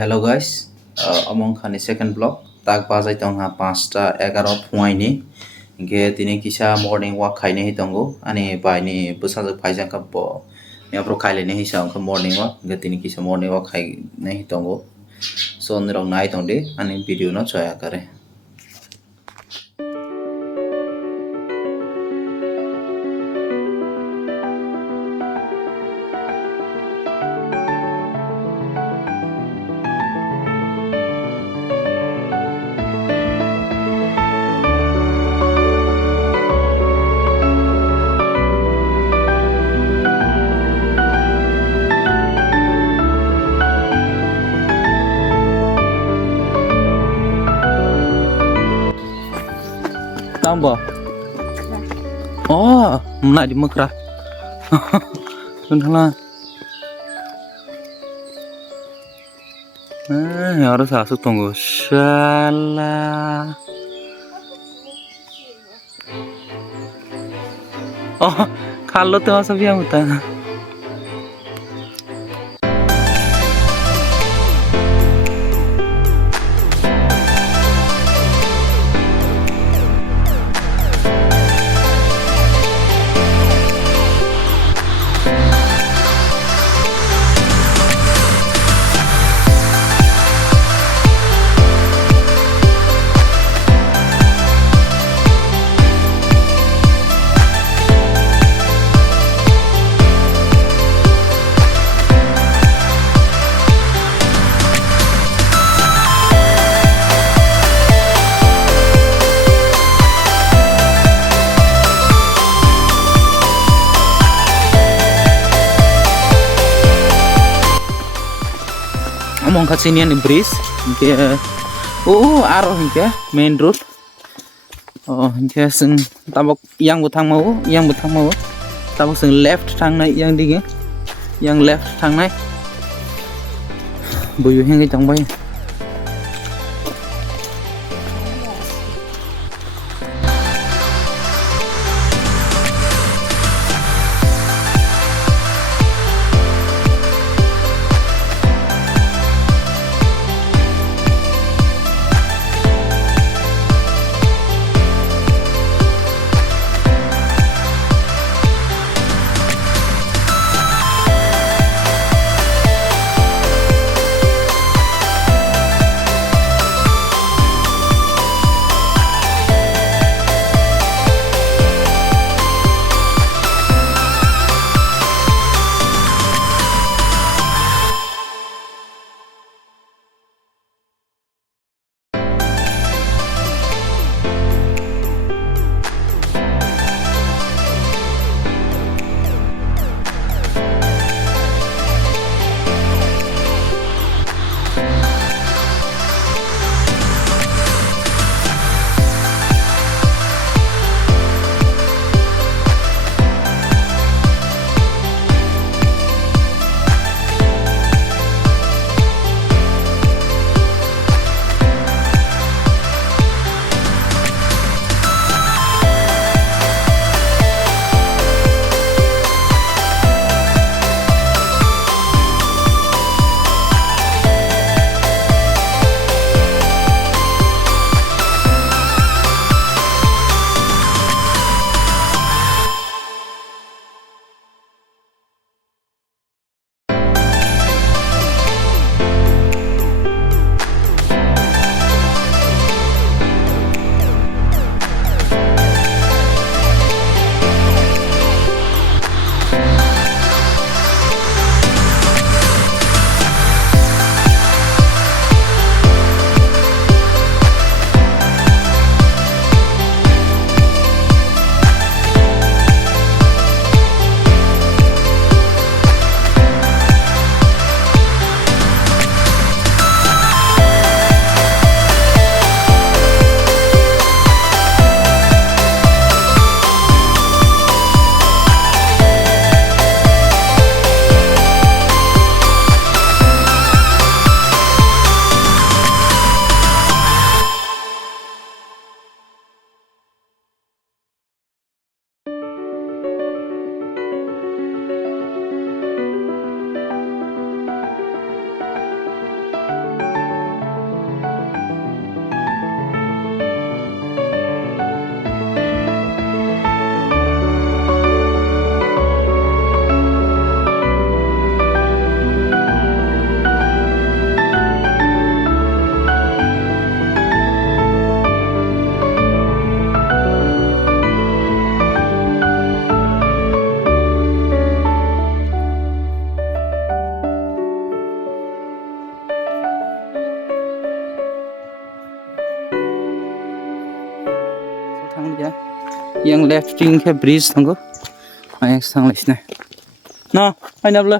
Hello guys, among khani second block tak bazai tong ha 5টা 11 phuaini ge tini kisa morning walk khaine hi tongo ani bai ni bwsajak phaijak ka bo yapro khaile ni hisa ongkha morning walk ge tini kisa morning walk khaine hi tongo so nirok nai tongdi ani video no choya kare. Tambah. Oh, nak di Mekra. Kenapa? Harus asuk tunggu. Salah. Oh, kalau tuh asap yang utang. Among kasinian bridge ke arah ke main road ke sing tabok yang butang mau tabok sing left thang nai yang left thang nai buyu heng cái bay. yang lefting ke bridge tanggo ayang sang lesna no aina bla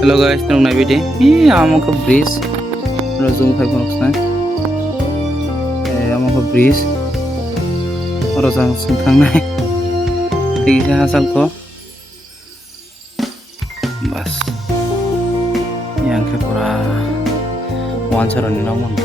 Hello guys, nung na video. Amo ka breeze. Zoom kai kono ksna. Amo ka breeze. Oro jang sungthang nai. Tigi sa hasal ko. Bas. Yang ke pura wancaran ni namun.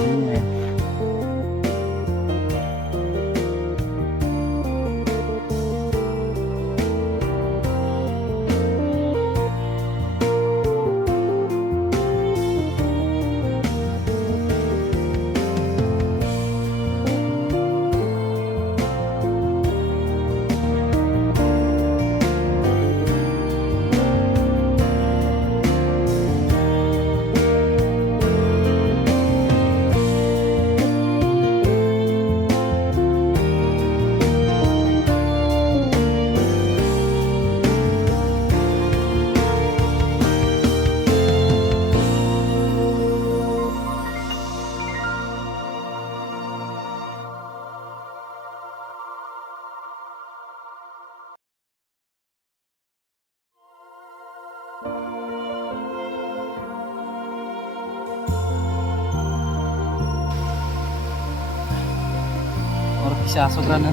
Bisa asokrana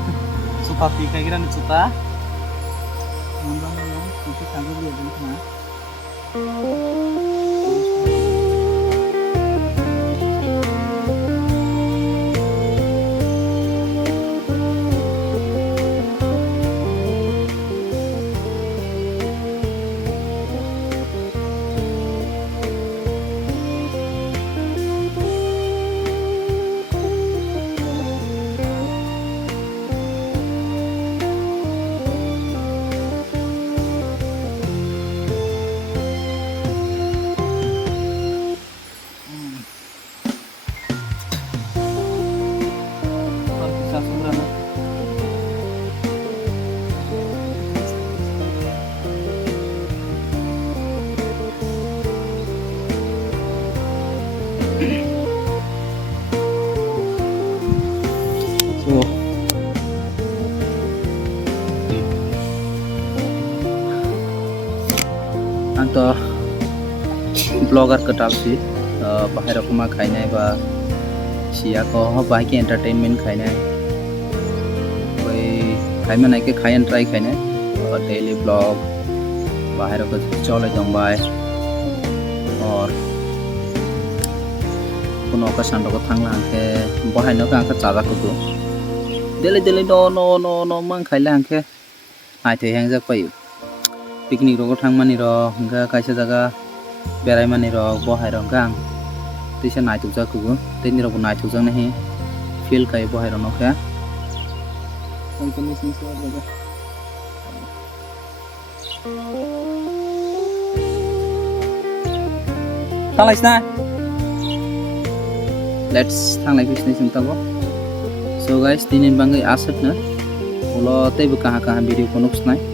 suta tika kira ni suta ngambang ya itu kagak dia dulu na तो ब्लॉगर कटालसी बाहर को खाई बा सिया को bike entertainment खाई खाई मन के खाई ट्राई खाई डेली ब्लॉग बाहर को चले दंबाय और कोनो ओकेशन को थांग आंखे बाहर को आंखे चाजा को daily daily no no no no मन खाई आंखे आइथे हेंग जा पायो पिकनिक रो थांग मानि रो हंगा कायसे जागा बेराय मानि रो बहाय रो गां तैसे नायथुक जाकुगु तेनि रो नायथुक जां नहीं फील काय बहाय रो नखा कंपनी सिंस जागा थांलायसना लेट्स थांलाय फैसनै सिंताबो सो गाइस दिनै बाङै आसतनो उलो तेबो कहा भिडिअ को नुक्सनाय